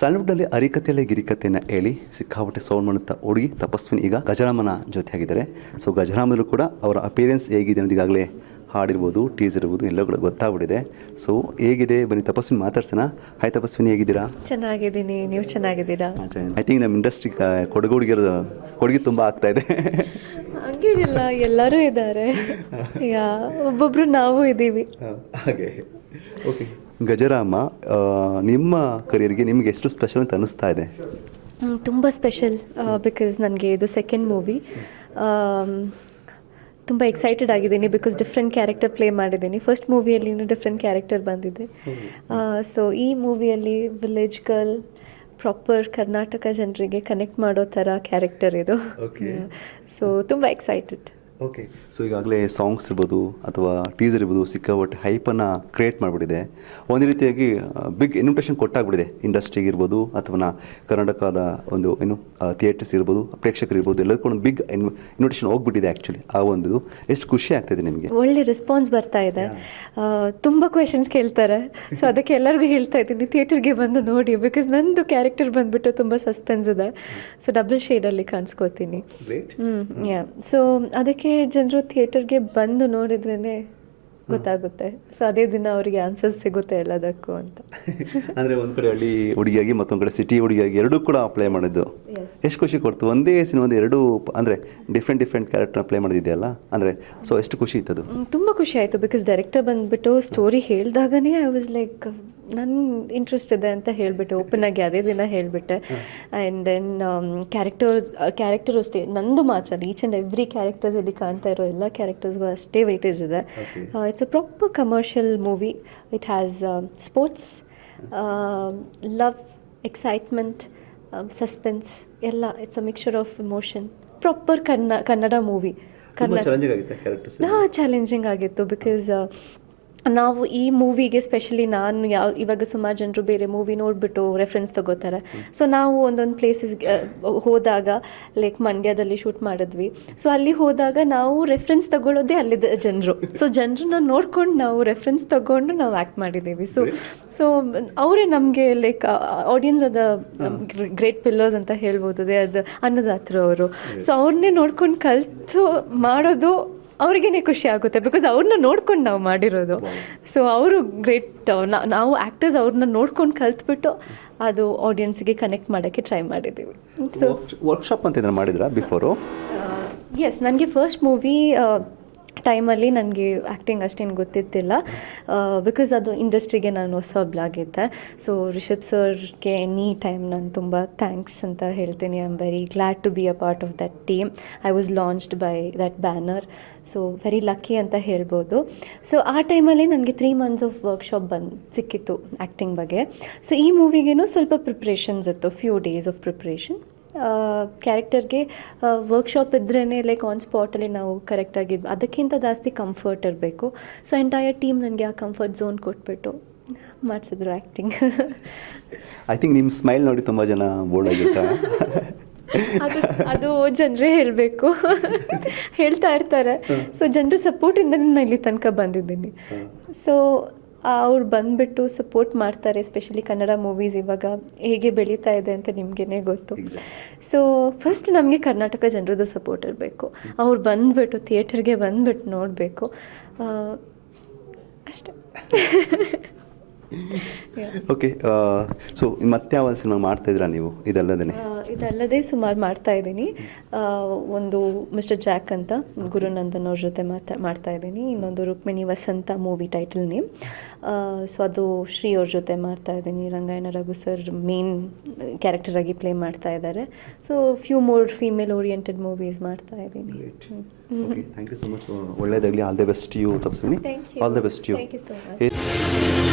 ಸ್ಯಾಂಡಲ್ವುಡ್ನಲ್ಲಿ ಹರಿಕತೆಯಲ್ಲೇ ಗಿರಿಕತೆಯನ್ನು ಹೇಳಿ ಸಿಕ್ಕಾಪಟ್ಟೆ ಸೌಂಡ್ ಮಾಡುತ್ತಾ ಹುಡುಗಿ ತಪಸ್ವಿನಿ ಈಗ ಗಜರಾಮನ ಜೊತೆಯಾಗಿದ್ದಾರೆ. ಸೊ ಗಜರಾಮದಲ್ಲೂ ಕೂಡ ಅವರ ಅಪಿಯರೆನ್ಸ್ ಹೇಗಿದೆ ಅನ್ನೋದು ಈಗಾಗಲೇ ಹಾಡಿರ್ಬೋದು, ಟೀಸರ್ ಇರ್ಬೋದು, ಎಲ್ಲ ಕೂಡ ಗೊತ್ತಾಗ್ಬಿಟ್ಟಿದೆ. ಸೊ ಹೇಗಿದೆ ಬನ್ನಿ ತಪಸ್ವಿನಿ ಮಾತಾಡ್ಸೋಣ. ಹಾಯ್ ತಪಸ್ವಿನಿ, ಹೇಗಿದ್ದೀರಾ? ಚೆನ್ನಾಗಿದ್ದೀನಿ, ನೀವು ಚೆನ್ನಾಗಿದ್ದೀರಾ? ಐ ಥಿಂಕ್ ನಮ್ಮ ಇಂಡಸ್ಟ್ರಿ ಕೊಡುಗೆ ತುಂಬ ಆಗ್ತಾ ಇದೆ. ಹಂಗೇನಿಲ್ಲ, ಎಲ್ಲರೂ ಇದ್ದಾರೆ, ಒಬ್ಬೊಬ್ರು ನಾವು ಇದ್ದೀವಿ. ಹಾಗೆ ಓಕೆ, ಗಜರಾಮ ನಿಮ್ಮ ಕರಿಯರ್ಗೆ ನಿಮಗೆ ಎಷ್ಟು ಸ್ಪೆಷಲ್ ಅಂತ ಅನ್ನಿಸ್ತಾ ಇದೆ? ತುಂಬ ಸ್ಪೆಷಲ್, ಬಿಕಾಸ್ ನನಗೆ ಇದು ಸೆಕೆಂಡ್ ಮೂವಿ. ತುಂಬ ಎಕ್ಸೈಟೆಡ್ ಆಗಿದ್ದೀನಿ ಬಿಕಾಸ್ ಡಿಫ್ರೆಂಟ್ ಕ್ಯಾರೆಕ್ಟರ್ ಪ್ಲೇ ಮಾಡಿದ್ದೀನಿ. ಫಸ್ಟ್ ಮೂವಿಯಲ್ಲಿ ಡಿಫ್ರೆಂಟ್ ಕ್ಯಾರೆಕ್ಟರ್ ಬಂದಿದೆ. ಸೊ ಈ ಮೂವಿಯಲ್ಲಿ ವಿಲೇಜ್ ಗರ್ಲ್, ಪ್ರಾಪರ್ ಕರ್ನಾಟಕ ಜನರಿಗೆ ಕನೆಕ್ಟ್ ಮಾಡೋ ಥರ ಕ್ಯಾರೆಕ್ಟರ್ ಇದು. ಸೊ ತುಂಬ ಎಕ್ಸೈಟೆಡ್. ಓಕೆ, ಸೊ ಈಗಾಗಲೇ ಸಾಂಗ್ಸ್ ಇರ್ಬೋದು ಅಥವಾ ಟೀಸರ್ ಇರ್ಬೋದು ಸಿಕ್ಕಾಪಟ್ಟೆ ಹೈಪನ್ನು ಕ್ರಿಯೇಟ್ ಮಾಡಿಬಿಟ್ಟಿದೆ. ಒಂದು ರೀತಿಯಾಗಿ ಬಿಗ್ ಇನ್ವಿಟೇಷನ್ ಕೊಟ್ಟಾಗ್ಬಿಟ್ಟಿದೆ ಇಂಡಸ್ಟ್ರಿಗೆ ಇರ್ಬೋದು ಅಥವಾ ಕರ್ನಾಟಕದ ಒಂದು ಥಿಯೇಟರ್ಸ್ ಇರ್ಬೋದು, ಪ್ರೇಕ್ಷಕರು ಇರ್ಬೋದು, ಎಲ್ಲದಕ್ಕೂ ಒಂದು ಬಿಗ್ ಇನ್ವಿಟೇಷನ್ ಹೋಗ್ಬಿಟ್ಟಿದೆ. ಆ್ಯಕ್ಚುಲಿ ಆ ಒಂದು ಎಷ್ಟು ಖುಷಿ ಆಗ್ತಾಯಿದೆ ನಿಮಗೆ? ಒಳ್ಳೆ ರೆಸ್ಪಾನ್ಸ್ ಬರ್ತಾ ಇದೆ. ತುಂಬ ಕ್ವೆಶನ್ಸ್ ಕೇಳ್ತಾರೆ. ಸೊ ಅದಕ್ಕೆ ಎಲ್ಲರಿಗೂ ಹೇಳ್ತಾ ಇದ್ದೀನಿ, ಥಿಯೇಟರ್ಗೆ ಬಂದು ನೋಡಿ, ಬಿಕಾಸ್ ನಂದು ಕ್ಯಾರೆಕ್ಟರ್ ಬಂದುಬಿಟ್ಟು ತುಂಬ ಸಸ್ಪೆನ್ಸ್ ಇದೆ. ಸೊ ಡಬಲ್ ಶೇಡಲ್ಲಿ ಕಾಣಿಸ್ಕೋತೀನಿ. ಸೊ ಅದಕ್ಕೆ ಜನರು ಥಿಯೇಟರ್ಗೆ ಬಂದು ನೋಡಿದ್ರೇ ಗೊತ್ತಾಗುತ್ತೆ. ಸೊ ಅದೇ ದಿನ ಅವರಿಗೆ ಆನ್ಸರ್ಸ್ ಸಿಗುತ್ತೆ ಎಲ್ಲದಕ್ಕೂ ಅಂತ. ಅಂದರೆ ಒಂದು ಕಡೆ ಹಳ್ಳಿ ಹುಡುಗಿಯಾಗಿ ಮತ್ತೊಂದು ಕಡೆ ಸಿಟಿ ಹುಡುಗಿಯಾಗಿ ಎರಡೂ ಕೂಡ ಪ್ಲೇ ಮಾಡಿದ್ದು ಎಷ್ಟು ಖುಷಿ ಕೊಡ್ತು. ಒಂದೇ ಸಿನಿಮಾದ ಎರಡೂ ಅಂದರೆ ಡಿಫ್ರೆಂಟ್ ಕ್ಯಾರೆಕ್ಟರ್ ಪ್ಲೇ ಮಾಡಿದೆಯಲ್ಲ, ಅಂದರೆ ಸೊ ಎಷ್ಟು ಖುಷಿ ಇತ್ತದು? ತುಂಬ ಖುಷಿ ಆಯಿತು, ಬಿಕಾಸ್ ಡೈರೆಕ್ಟರ್ ಬಂದುಬಿಟ್ಟು ಸ್ಟೋರಿ ಹೇಳಿದಾಗನೇ ಐ ವಾಸ್ ಲೈಕ್ ನನ್ನ ಇಂಟ್ರೆಸ್ಟ್ ಇದೆ ಅಂತ ಹೇಳಿಬಿಟ್ಟೆ, ಓಪನ್ನಾಗಿ ಅದೇ ದಿನ ಹೇಳಿಬಿಟ್ಟೆ. ಆ್ಯಂಡ್ ದೆನ್ ಕ್ಯಾರೆಕ್ಟರು ಅಷ್ಟೇ, ನಂದು ಮಾತ್ರ ಈಚ್ ಆ್ಯಂಡ್ ಎವ್ರಿ ಕ್ಯಾರೆಕ್ಟರ್ಸ್ ಇಲ್ಲಿ ಕಾಣ್ತಾ ಇರೋ ಎಲ್ಲ ಕ್ಯಾರೆಕ್ಟರ್ಸ್ಗೂ ಅಷ್ಟೇ ವೆಯ್ಟೇಜ್ ಇದೆ. It's a proper commercial movie. It has sports, love, excitement, suspense ಎಲ್ಲ. It's a mixture of emotion. Proper Kannada movie. Challenging ಆಗಿತ್ತು ಬಿಕಾಸ್ ನಾವು ಈ ಮೂವಿಗೆ ಸ್ಪೆಷಲಿ ನಾನು ಇವಾಗ ಸುಮಾರು ಜನರು ಬೇರೆ ಮೂವಿ ನೋಡಿಬಿಟ್ಟು ರೆಫರೆನ್ಸ್ ತೊಗೋತಾರೆ. ಸೊ ನಾವು ಒಂದೊಂದು ಪ್ಲೇಸಸ್ಗೆ ಹೋದಾಗ, ಲೈಕ್ ಮಂಡ್ಯದಲ್ಲಿ ಶೂಟ್ ಮಾಡಿದ್ವಿ. ಸೊ ಅಲ್ಲಿ ಹೋದಾಗ ನಾವು ರೆಫರೆನ್ಸ್ ತಗೊಳ್ಳೋದೇ ಅಲ್ಲಿದ್ದ ಜನರು. ಸೊ ಜನರನ್ನ ನೋಡ್ಕೊಂಡು ನಾವು ರೆಫರೆನ್ಸ್ ತಗೊಂಡು ನಾವು ಆ್ಯಕ್ಟ್ ಮಾಡಿದ್ದೀವಿ. ಸೊ ಅವರೇ ನಮಗೆ ಲೈಕ್ ಆಡಿಯನ್ಸ್ ಅದ ಗ್ರೇಟ್ ಪಿಲ್ಲರ್ಸ್ ಅಂತ ಹೇಳ್ಬೋದು. ಅದು ಅನ್ನದಾತರು ಅವರು. ಸೊ ಅವ್ರನ್ನೇ ನೋಡ್ಕೊಂಡು ಕಲಿತು ಮಾಡೋದು ಅವ್ರಿಗೇ ಖುಷಿ ಆಗುತ್ತೆ, ಬಿಕಾಸ್ ಅವ್ರನ್ನ ನೋಡ್ಕೊಂಡು ನಾವು ಮಾಡಿರೋದು. ಸೊ ಅವರು ಗ್ರೇಟ್. ನಾವು ಆ್ಯಕ್ಟರ್ಸ್ ಅವ್ರನ್ನ ನೋಡ್ಕೊಂಡು ಕಲ್ತ್ಬಿಟ್ಟು ಅದು ಆಡಿಯನ್ಸ್ಗೆ ಕನೆಕ್ಟ್ ಮಾಡೋಕ್ಕೆ ಟ್ರೈ ಮಾಡಿದ್ದೀವಿ. ಸೊ ವರ್ಕ್ಶಾಪ್ ಅಂತ ಮಾಡಿದ್ರಾ ಬಿಫೋರು? ಎಸ್, ನನಗೆ ಫಸ್ಟ್ ಮೂವಿ ಟೈಮಲ್ಲಿ ನನಗೆ ಆ್ಯಕ್ಟಿಂಗ್ ಅಷ್ಟೇನು ಗೊತ್ತಿತ್ತಿಲ್ಲ, ಬಿಕಾಸ್ ಅದು ಇಂಡಸ್ಟ್ರಿಗೆ ನಾನು ಹೊಸಬ್ಳಾಗಿದ್ದೆ. ಸೊ ರಿಷಬ್ ಸರ್ಗೆ ಎನಿ ಟೈಮ್ ನಾನು ತುಂಬ ಥ್ಯಾಂಕ್ಸ್ ಅಂತ ಹೇಳ್ತೀನಿ. I am very glad to be a part of that team. I was launched by that banner. So very lucky ಅಂತ ಹೇಳ್ಬೋದು. ಸೊ ಆ ಟೈಮಲ್ಲಿ ನನಗೆ 3 months ಆಫ್ ವರ್ಕ್ಶಾಪ್ ಸಿಕ್ಕಿತ್ತು ಆ್ಯಕ್ಟಿಂಗ್ ಬಗ್ಗೆ. ಸೊ ಈ ಮೂವಿಗೇನು ಸ್ವಲ್ಪ ಪ್ರಿಪ್ರೇಷನ್ಸ್ ಇತ್ತು, ಫ್ಯೂ ಡೇಸ್ ಆಫ್ ಪ್ರಿಪ್ರೇಷನ್. ಕ್ಯಾರೆಕ್ಟರ್ಗೆ ವರ್ಕ್ಶಾಪ್ ಇದ್ರೇ ಲೈಕ್ ಆನ್ ಸ್ಪಾಟಲ್ಲಿ ನಾವು ಕರೆಕ್ಟಾಗಿದ್ದು, ಅದಕ್ಕಿಂತ ಜಾಸ್ತಿ ಕಂಫರ್ಟ್ ಇರಬೇಕು. ಸೊ ಎಂಟೈರ್ ಟೀಮ್ ನನಗೆ ಆ ಕಂಫರ್ಟ್ ಝೋನ್ ಕೊಟ್ಬಿಟ್ಟು ಮಾಡಿಸಿದ್ರು ಆ್ಯಕ್ಟಿಂಗ್. ಐ ಥಿಂಕ್ ನಿಮ್ಮ ಸ್ಮೈಲ್ ನೋಡಿ ತುಂಬ ಜನ ಬೋರ್ಡ್ ಆಗಿರ್ತಾರೆ. ಅದು ಜನರೇ ಹೇಳಬೇಕು, ಹೇಳ್ತಾ ಇರ್ತಾರೆ. ಸೊ ಜನರ ಸಪೋರ್ಟಿಂದನೇ ನಾನು ಇಲ್ಲಿ ತನಕ ಬಂದಿದ್ದೀನಿ. ಸೊ ಅವ್ರು ಬಂದುಬಿಟ್ಟು ಸಪೋರ್ಟ್ ಮಾಡ್ತಾರೆ. ಎಸ್ಪೆಷಲಿ ಕನ್ನಡ ಮೂವೀಸ್ ಇವಾಗ ಹೇಗೆ ಬೆಳೀತಾ ಇದೆ ಅಂತ ನಿಮಗೇ ಗೊತ್ತು. ಸೊ ಫಸ್ಟ್ ನಮಗೆ ಕರ್ನಾಟಕ ಜನರದ್ದು ಸಪೋರ್ಟ್ ಇರಬೇಕು. ಅವ್ರು ಬಂದುಬಿಟ್ಟು ಥಿಯೇಟರ್ಗೆ ಬಂದುಬಿಟ್ಟು ನೋಡಬೇಕು ಅಷ್ಟೇ. ಓಕೆ, ಸೊ ಮತ್ತೆ ಯಾವ ಸಿನಿಮಾ ಮಾಡ್ತಾಯಿದ್ದೀರಾ ನೀವು? ಇದಲ್ಲದೆ ಸುಮಾರು ಮಾಡ್ತಾಯಿದ್ದೀನಿ. ಒಂದು ಮಿಸ್ಟರ್ ಜಾಕ್ ಅಂತ ಗುರುನಂದನ್ ಅವ್ರ ಜೊತೆ ಮಾಡ್ತಾಯಿದ್ದೀನಿ. ಇನ್ನೊಂದು Rukmini Vasanth movie title name. So ಅದು ಶ್ರೀ ಅವ್ರ ಜೊತೆ ಮಾಡ್ತಾಯಿದ್ದೀನಿ. Rangayana Raghu sir main character ಆಗಿ ಪ್ಲೇ ಮಾಡ್ತಾ ಇದ್ದಾರೆ. So few more female oriented movies ಮಾಡ್ತಾಯಿದ್ದೀನಿ. Thank you so much. ಒಳ್ಳೆಯದಾಗಲಿ. All the best you Tapaswini. All the best you. Thank you so much.